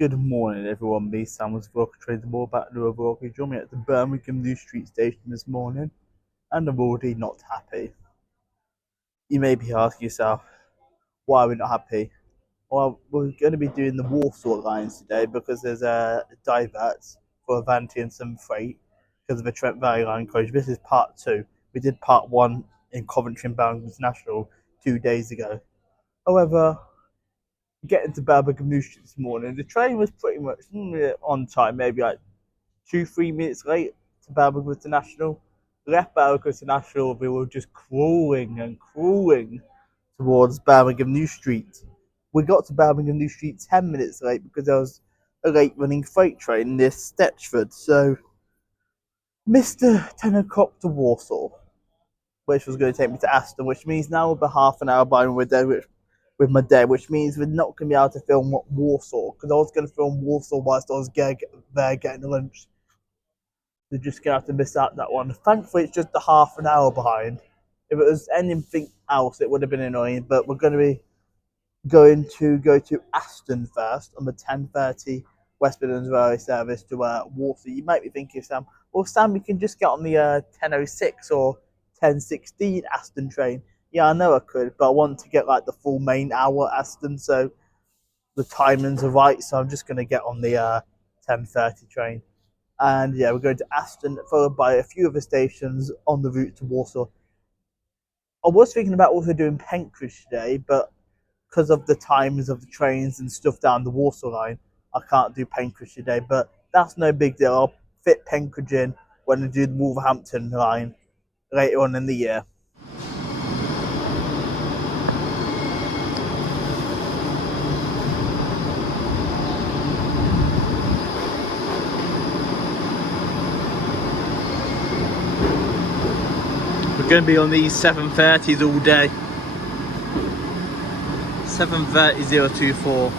Good morning, everyone. Me, Sam, was vlog trade more back to a vlog. You joined me at the Birmingham New Street Station this morning, and I'm already not happy. You may be asking yourself, why are we not happy? Well, we're going to be doing the Walsall Line today because there's a diverts for Avanti and some freight because of the Trent Valley Line closure. This is part two. We did part one in Coventry and Birmingham International 2 days ago. However, getting to Birmingham New Street this morning, the train was pretty much on time, maybe like 2-3 minutes late to Birmingham International. Left Birmingham International, we were just crawling and crawling towards Birmingham New Street. We got to Birmingham New Street 10 minutes late because there was a late running freight train near Stetchford. So, missed the 10 o'clock to Walsall, which was going to take me to Aston, which means now we're half an hour behind with my day, which means we're not going to be able to film Walsall because I was going to film Walsall whilst I was there getting lunch. They're just going to have to miss out that one. Thankfully, it's just a half an hour behind. If it was anything else, it would have been annoying. But we're going to go to Aston first on the 10:30 West Midlands Railway service to Walsall. You might be thinking, Sam, well, Sam, we can just get on the 10:06 or 10:16 Aston train. Yeah, I know I could, but I want to get like the full main hour Aston, so the timings are right. So I'm just going to get on the 10:30 train. And yeah, we're going to Aston, followed by a few other stations on the route to Walsall. I was thinking about also doing Penkridge today, but because of the times of the trains and stuff down the Walsall line, I can't do Penkridge today. But that's no big deal. I'll fit Penkridge in when I do the Wolverhampton line later on in the year. We're going to be on these 7:30s all day. 7:30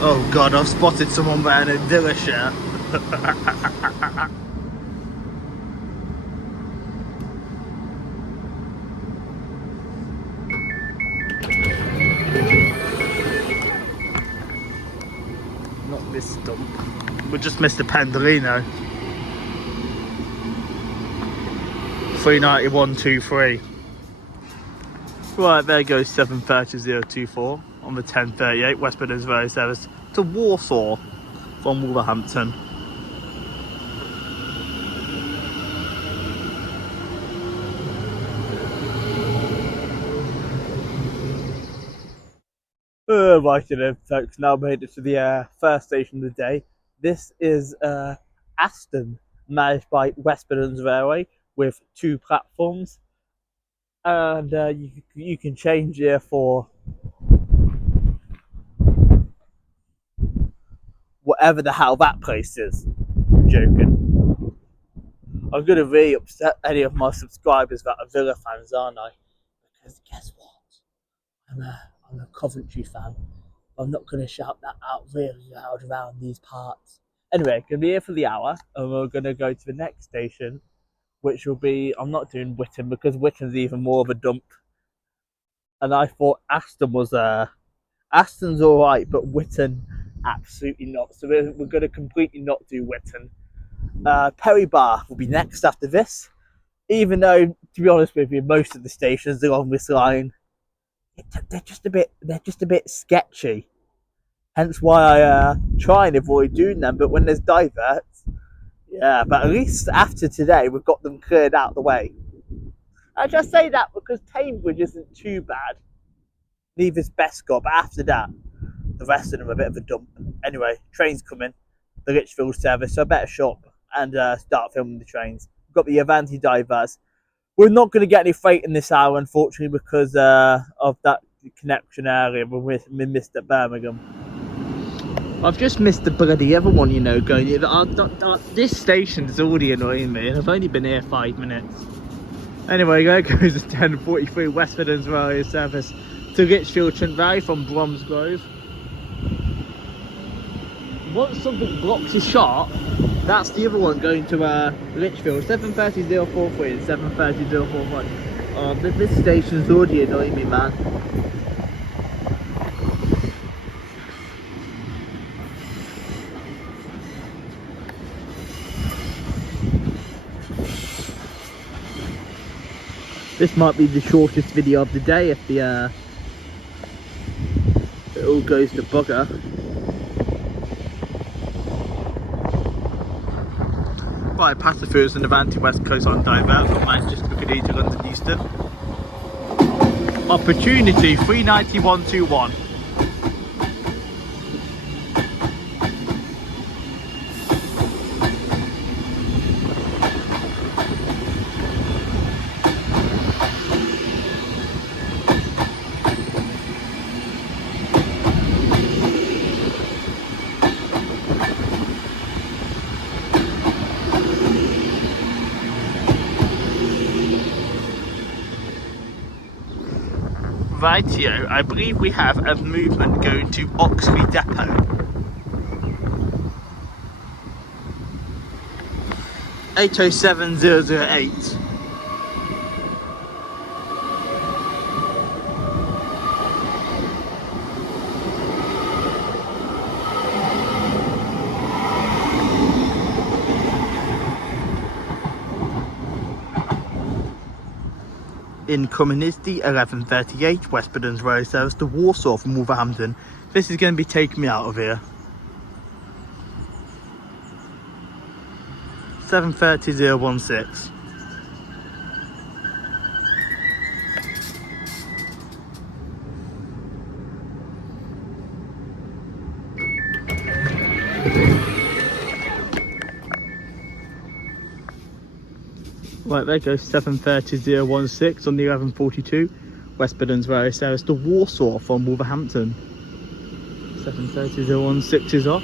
Oh god, I've spotted someone wearing a Villa shirt. Not this stump. We just missed the Pendolino. 391.23. Right, there goes 7:30.024 on the 10:38 West Midlands Railway service to Walsall from Wolverhampton. Right, folks, now made it to the first station of the day. This is Aston, managed by West Midlands Railway, with 2 platforms. And you can change here for whatever the hell that place is. I'm joking. I'm going to really upset any of my subscribers that are Villa fans, aren't I? Because guess what? I'm a Coventry fan. I'm not going to shout that out really loud around these parts. Anyway, going to be here for the hour, and we're going to go to the next station, which will be, I'm not doing Witton because Witton's even more of a dump. And I thought Aston was Aston's alright, but Witton absolutely not. So we're going to completely not do Witton. Perry Bar will be next after this. Even though, to be honest with you, most of the stations along this line, they're just a bit sketchy. Hence why I try and avoid doing them. But when there's diverts, yeah. But at least after today, we've got them cleared out of the way. I just say that because Tame isn't too bad. Neither's Bescot, but after that, the rest of them are a bit of a dump. Anyway, train's coming, the Lichfield service, so I better shop and start filming the trains. We've got the Avanti Diverts. We're not going to get any freight in this hour, unfortunately, because of that connection area we missed at Birmingham. I've just missed the bloody other one, going here. This station is already annoying me, and I've only been here 5 minutes. Anyway, there goes the 10:43 West Midlands Railway service to Lichfield, Trent Valley from Bromsgrove. Once something blocks a shot, that's the other one going to Lichfield. 7:30.043 and 7:30.045. This station's already annoying me, man. This might be the shortest video of the day if the it all goes to bugger. Right, past the Foods and Avanti West Coast on Divert from Manchester Piccadilly to London Euston. Opportunity 39121. Rightio, I believe we have a movement going to Oxley Depot. (807,008). Incoming is the 11:38 West Midlands Railway service to Walsall from Wolverhampton. This is going to be taking me out of here. 7:30,016. Right, there goes 7:30,016 on the 11:42 West Midlands Railway service to Walsall from Wolverhampton. 7:30,016 is off.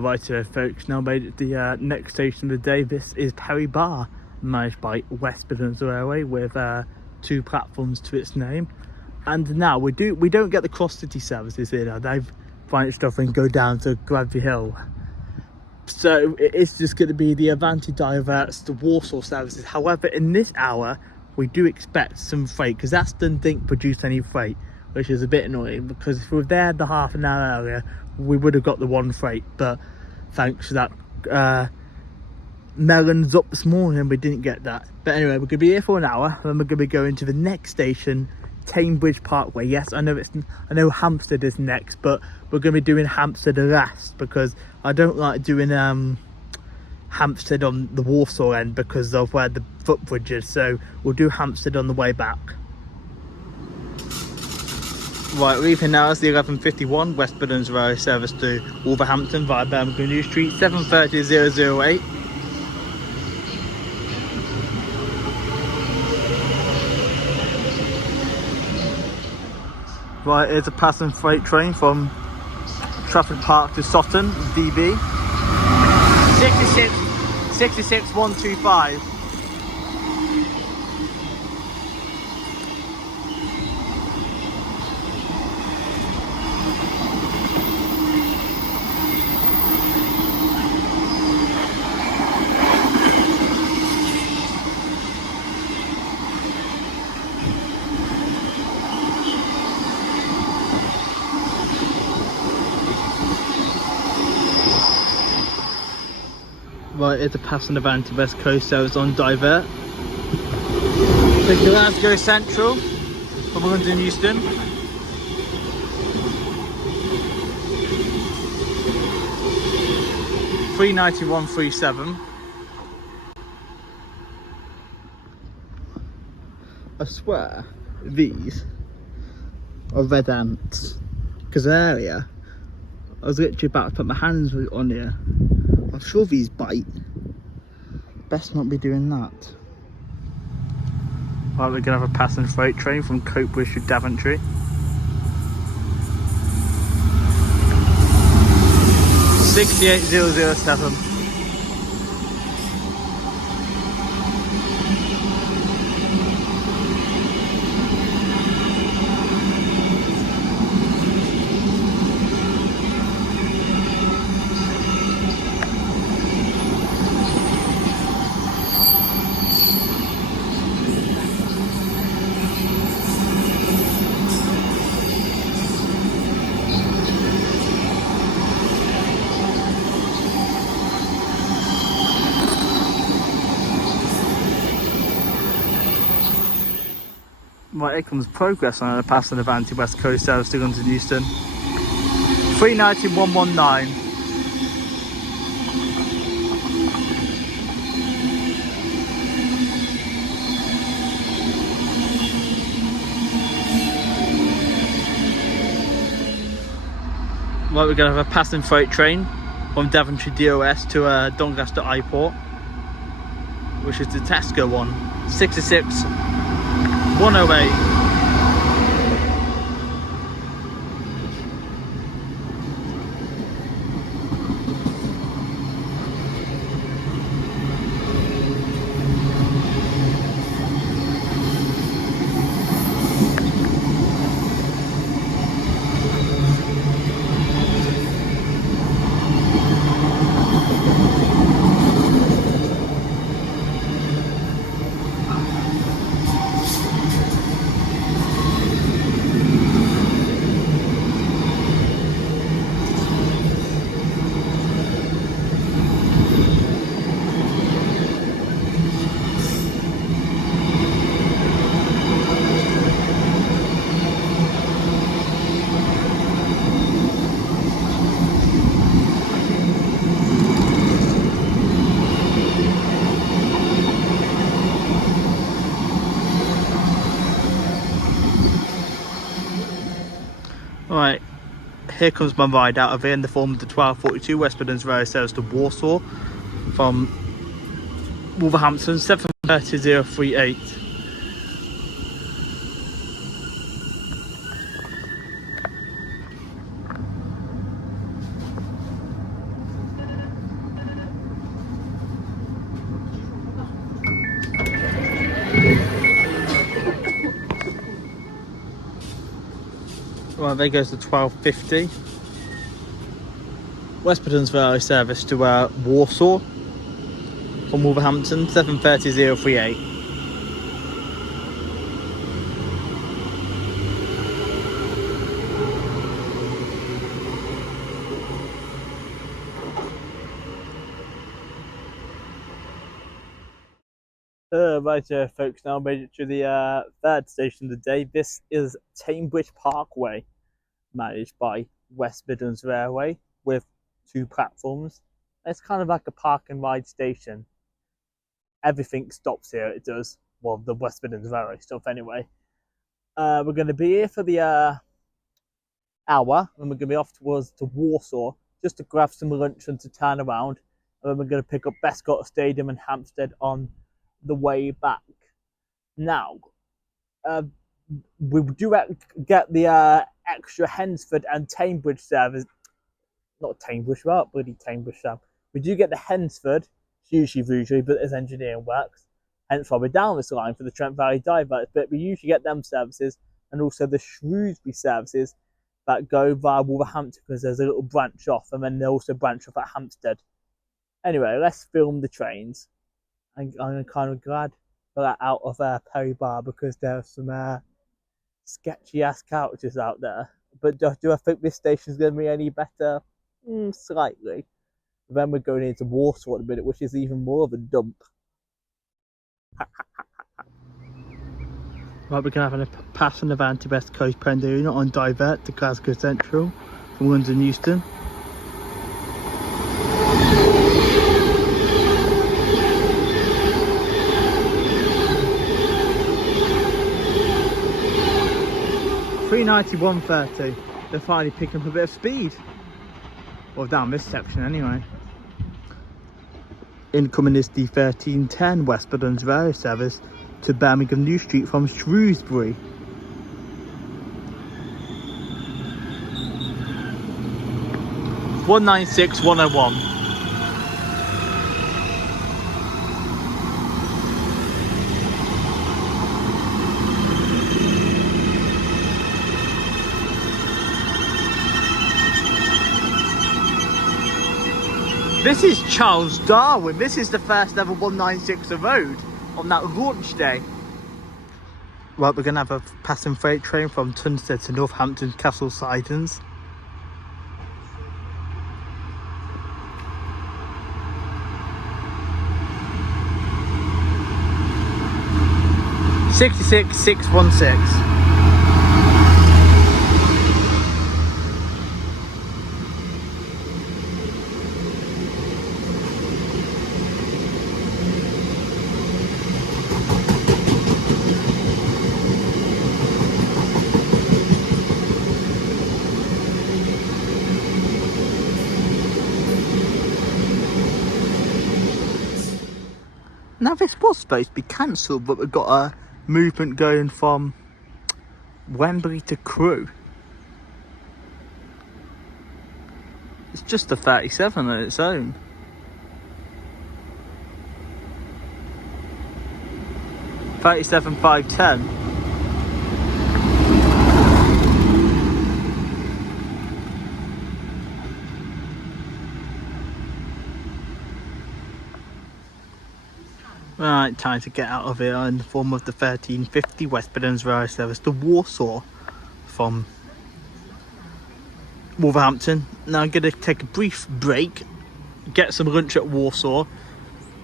Right here folks, now made it to the next station of the day. This is Perry Bar, managed by West Midlands Railway, with 2 platforms to its name. And now we don't get the cross city services here now. They've branched off and go down to Gravy Hill, so it's just going to be the Avanti Diverts to Walsall services. However, in this hour we do expect some freight, because Aston didn't produce any freight, which is a bit annoying, because if we were there the half an hour earlier we would have got the one freight, but thanks to that melons up this morning we didn't get that. But anyway, we're going to be here for an hour, then we're going to be going to the next station, Tame Parkway. Yes, I know Hamstead is next, but we're going to be doing Hamstead last, because I don't like doing Hamstead on the Walsall end because of where the footbridge is, so we'll do Hamstead on the way back. Right, leaving now is the 11:51 West Midlands Railway service to Wolverhampton via Birmingham New Street. 7:30,008. Right, here's a passing freight train from Trafford Park to Sutton, DB. 66125. Right, it's a passing Avanti West Coast service on Divert. Take the Glasgow Central from London Euston. (39137). I swear these are red ants, because earlier I was literally about to put my hands on here. I'm sure these bite. Best not be doing that. Right, we're gonna have a passing freight train from Coatbridge to Daventry. 68007. Right, here comes progress on a pass on Avanti West Coast Diverts to London Euston. 319,119. Right, we're going to have a passing freight train from Daventry DOS to Doncaster Airport, which is the Tesco one. 66 108. Right, here comes my ride out of here in the form of the 1242 West Midlands Railway Throughout to Walsall from Wolverhampton, 7:30:38. Right, there goes the 1250 West Midlands Railway service to Warsaw from Wolverhampton, 7:30:38. Right, folks, now made it to the third station of the day. This is Tame Parkway, managed by West Midlands Railway with 2 platforms. It's kind of like a park and ride station. Everything stops here, it does. Well, the West Midlands Railway stuff anyway. We're going to be here for the hour, and we're going to be off to Warsaw just to grab some lunch and to turn around. And then we're going to pick up Bescot Stadium and Hamstead on the way back. Now, we do get the extra Hamstead and Tamebridge service. Not Tamebridge, right? Bloody Tamebridge Sam. We do get the Hamstead, usually, but as engineering works. Hence why we're down this line for the Trent Valley Diverts. But we usually get them services and also the Shrewsbury services that go via Wolverhampton because there's a little branch off, and then they also branch off at Hamstead. Anyway, let's film the trains. I'm kind of glad for that out of Perry Bar because there are some sketchy ass characters out there. But do I think this station's going to be any better? Slightly. Then we're going into Warsaw in a minute, which is even more of a dump. Right, we're going to have a pass on Avanti West Coast Pendulum on Divert to Glasgow Central from London Euston. .391.30. They're finally picking up a bit of speed. Well, down this section anyway. Incoming is the 1310 West Midlands Railway service to Birmingham New Street from Shrewsbury. .196.101. This is Charles Darwin. This is the first ever 196 road on that launch day. Right, we're going to have a passing freight train from Tunstead to Northampton Castle Sidings. 66616. Now this was supposed to be cancelled, but we've got a movement going from Wembley to Crewe. It's just a 37 on its own. $37 510. Right, time to get out of here in the form of the 1350 West Midlands Railway service to Walsall from Wolverhampton. Now I'm going to take a brief break, get some lunch at Walsall,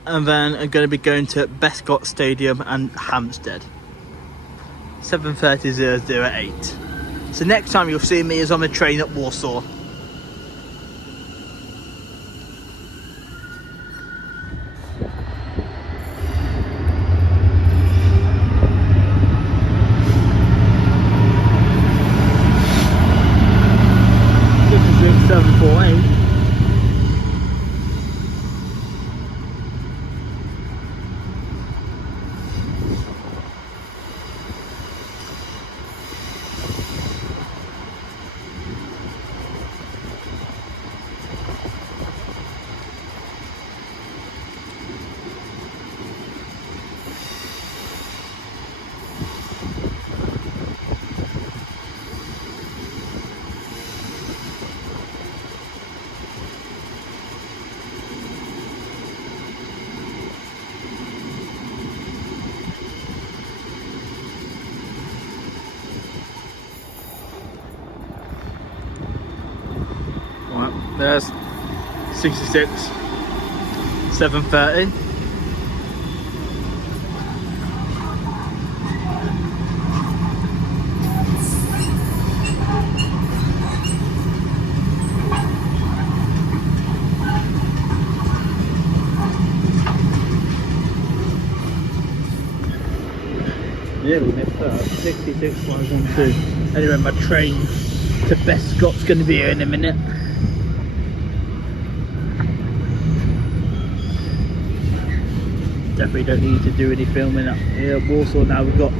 and then I'm going to be going to Bescot Stadium and Hamstead. 7:30:008. So next time you'll see me is on the train at Walsall. There's 66, 7:30. Yeah, we missed that. 66 512. Anyway, my train to Bescot's going to be here in a minute. Definitely don't need to do any filming up here at Walsall now. We've got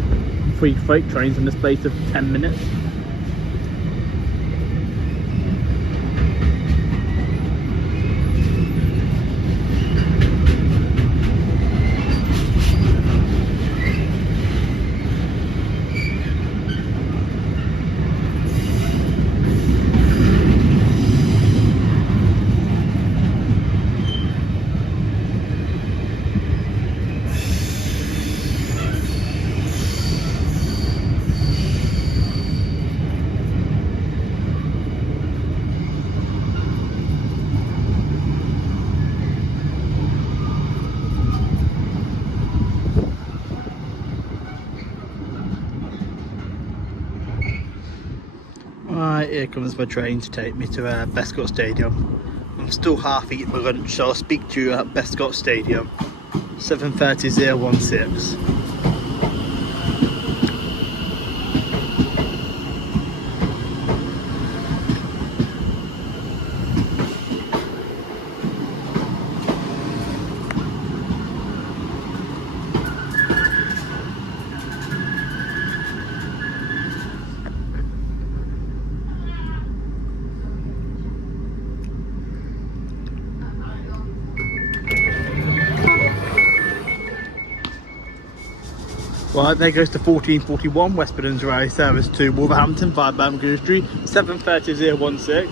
3 freight trains in the space of 10 minutes. Right, here comes my train to take me to Bescot Stadium. I'm still half eating my lunch, so I'll speak to you at Bescot Stadium. 7:30:016. Right, there goes the 1441 West Midlands Railway service to Wolverhampton via Birmingham Street, 7:30:016.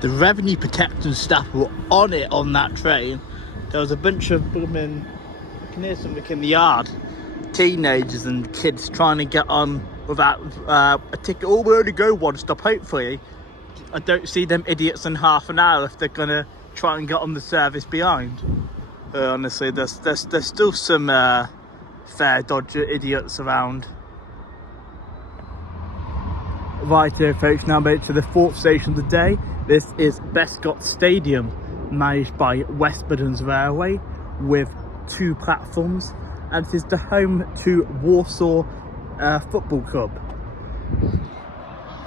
The revenue protection staff were on it on that train. There was a bunch of blooming, I can hear something in the yard, teenagers and kids trying to get on without a ticket. Oh, we only go one stop, hopefully. I don't see them idiots in half an hour if they're gonna try and get on the service behind. Honestly, there's still some fair dodger idiots around. Right here, folks, now made it to the fourth station of the day. This is Bescot Stadium, managed by West Midlands Railway, with 2 platforms, and it is the home to Walsall Football Club.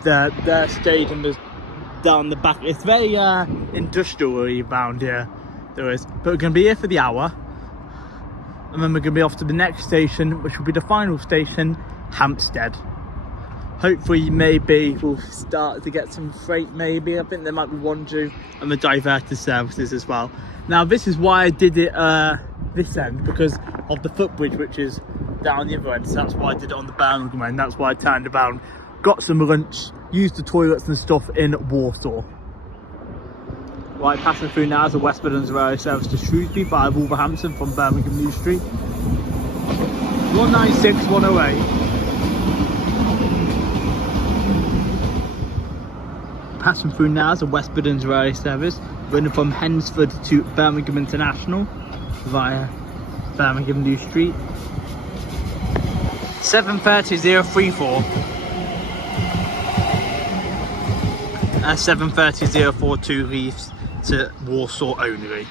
Their stadium is down the back. It's very industrial around here. There is, but we're going to be here for the hour, and then we're going to be off to the next station, which will be the final station, Hamstead. Hopefully, maybe we'll start to get some freight. Maybe I think there might be 1, 2, and the diverted services as well. Now, this is why I did it this end, because of the footbridge, which is down the other end. So that's why I did it on the Birmingham end. That's why I turned around, got some lunch, used the toilets and stuff in Walsall. Right, passing through now is the West Midlands Railway service to Shrewsbury via Wolverhampton from Birmingham New Street. 196, 108. Passing through now is the West Midlands Railway service running from Hamstead to Birmingham International via Birmingham New Street. 730-034. 730-042 leaves to Walsall only.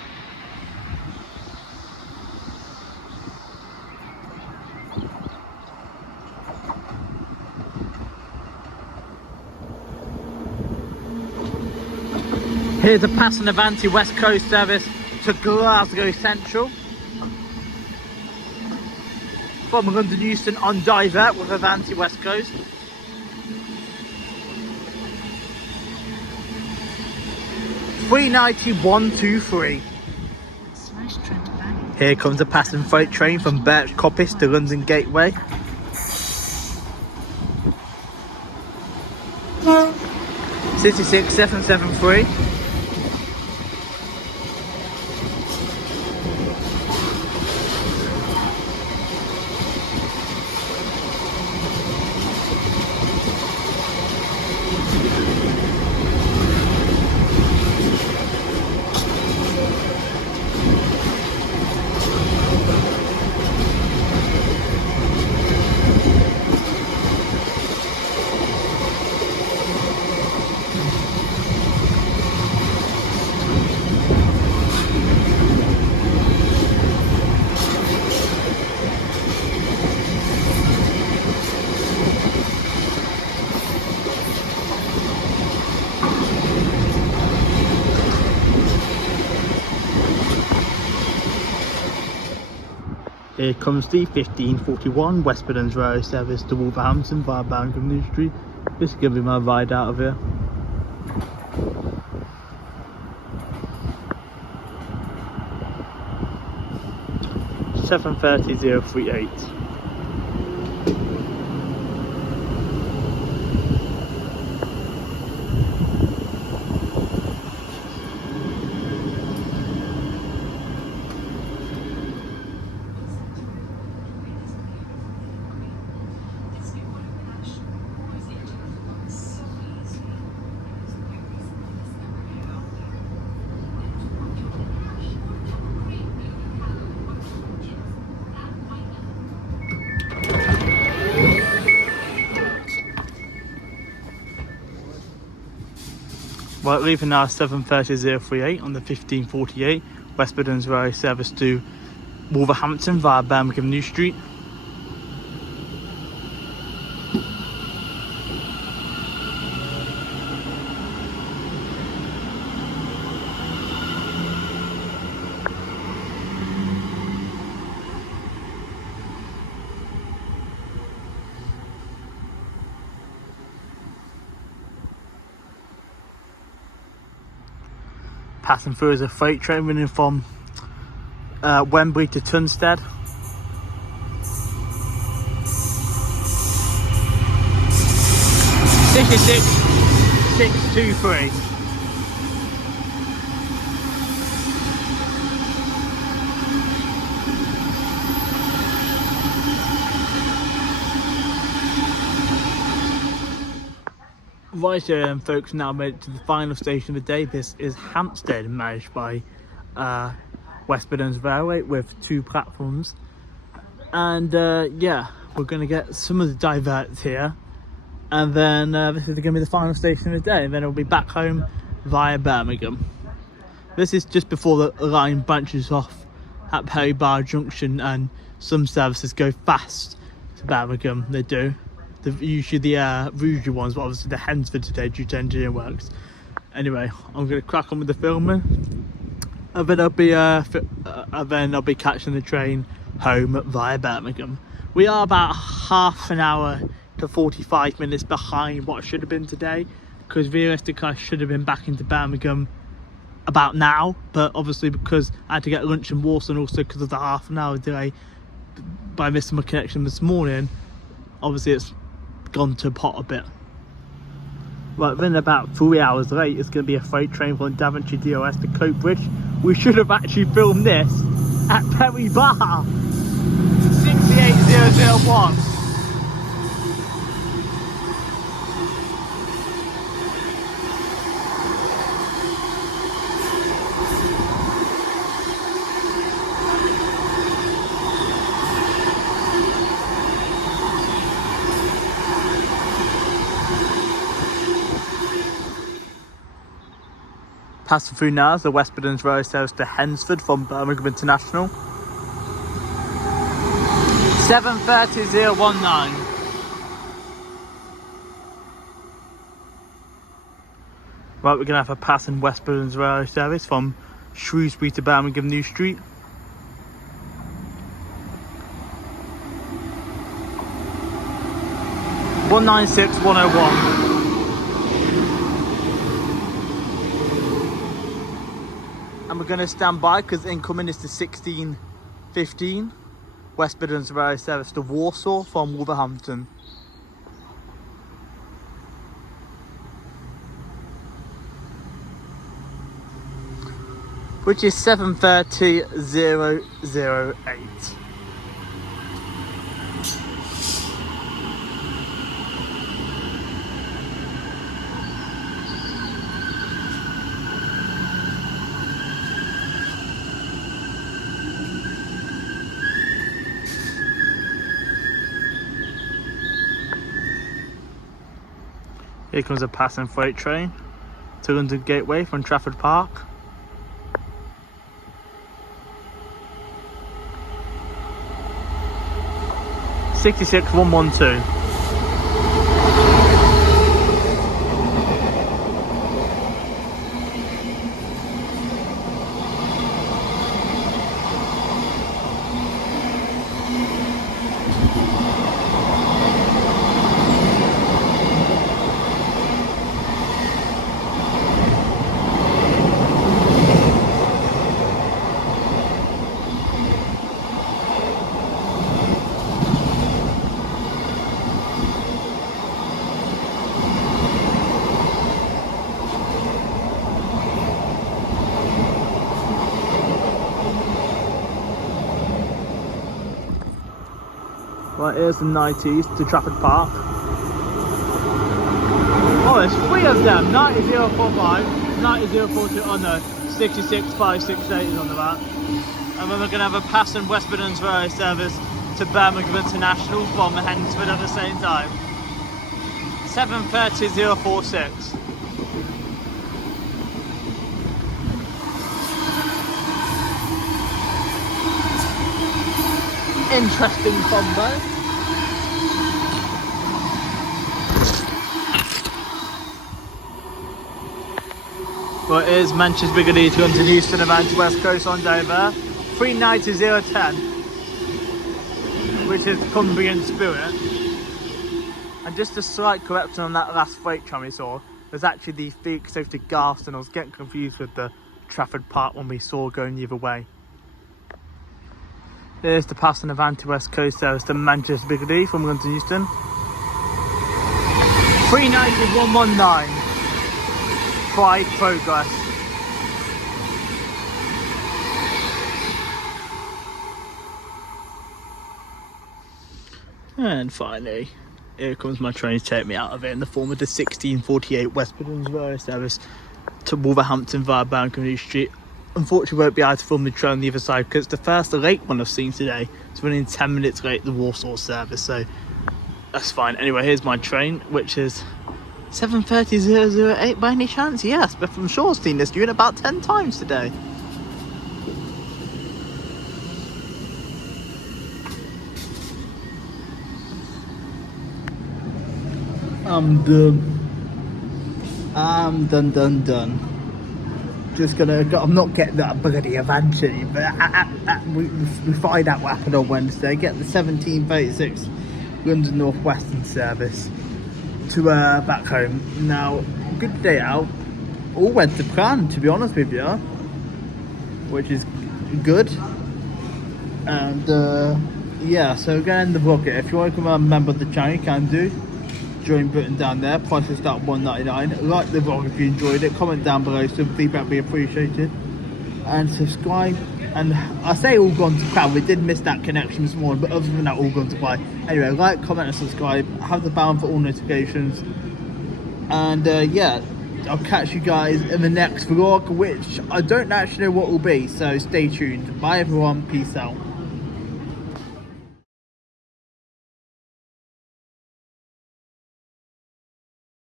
Here's a passing Avanti West Coast service to Glasgow Central. From London Euston on Divert with Avanti West Coast. $391.23. Trent Valley. Here comes a passing freight train from Birch Coppice to London Gateway. $66,773. Here comes the 1541 West Midlands Railway service to Wolverhampton via Birmingham New Street. This is going to be my ride out of here. $730.038. Right, leaving now 730.038 on the 1548 West Midlands Railway service to Wolverhampton via Birmingham New Street. Passing through is a freight train running from Wembley to Tunstead. $66,623. Right here then folks, now made it to the final station of the day. This is Hamstead, managed by West Midlands Railway with 2 platforms. And yeah, we're going to get some of the diverts here. And then this is going to be the final station of the day. And then it'll be back home via Birmingham. This is just before the line branches off at Perry Bar Junction, and some services go fast to Birmingham, they do. Usually the Rouge ones, but obviously the Hamstead today due to engineering works. Anyway, I'm going to crack on with the filming, and then I'll be catching the train home via Birmingham. We are about half an hour to 45 minutes behind what I should have been today, because realistically I should have been back into Birmingham about now, but obviously because I had to get lunch in Walsall, and also because of the half an hour delay by missing my connection this morning, obviously it's gone to pot a bit. Right, then about 3 hours late, it's going to be a freight train from Daventry DOS to Coatbridge. We should have actually filmed this at Perry Bar 68001. Passing through now is the West Midlands Railway service to Hamstead from Birmingham International. 7:30:19. Right, we're going to have a passing West Midlands Railway service from Shrewsbury to Birmingham New Street. (196:101). And we're going to stand by because incoming is the 16:15 West Midlands Railway service to Walsall from Wolverhampton. Which is 7:30:008. Here comes a passing freight train to London Gateway from Trafford Park. (66:112). Right, here's the 90s to Trafford Park. Oh, there's 3 of them. 90045, 90042, oh no, 66568 is on the map. And then we're going to have a passing West Midlands Railway service to Birmingham International from Hamstead at the same time. 7:30:046. Interesting combo. Well, it is Manchester Piccadilly to London Euston Avanti West Coast on Divert 390:010, which is Cumbrian Spirit. And just a slight correction on that last freight tram we saw. There's actually the Felix to Garston. I was getting confused with the Trafford Park one we saw going the other way. Here's the passing Avanti West Coast service to Manchester Piccadilly from London Euston. 390:119. Pride Progress. And finally, Here comes my train to take me out of it in the form of the 1648 West Midlands Railway service to Wolverhampton via Birmingham New Street. Unfortunately, won't be able to film the train on the other side because it's the first late one I've seen today. It's running 10 minutes late, the Walsall service, so that's fine. Anyway, here's my train, which is 7:30:008 by any chance? Yes, but from Shaw's seen this unit about 10 times today. I'm done. Just gonna go. I'm not getting that bloody Avanti, but we find out what happened on Wednesday. Get the 17:36 London North Western service to back home. Now, good day out. All went to plan, to be honest with you, which is good. And yeah, so again, in the vlog, if you want to become a member of the channel, you can do. Join button down there, prices start £1.99. Like the vlog if you enjoyed it, comment down below, some feedback would be appreciated, and subscribe. And I say all gone to plan, we did miss that connection this morning, but other than that, all gone to plan. Anyway, like, comment and subscribe, have the bell on for all notifications, and yeah, I'll catch you guys in the next vlog, which I don't actually know what will be, so stay tuned. Bye everyone, peace out.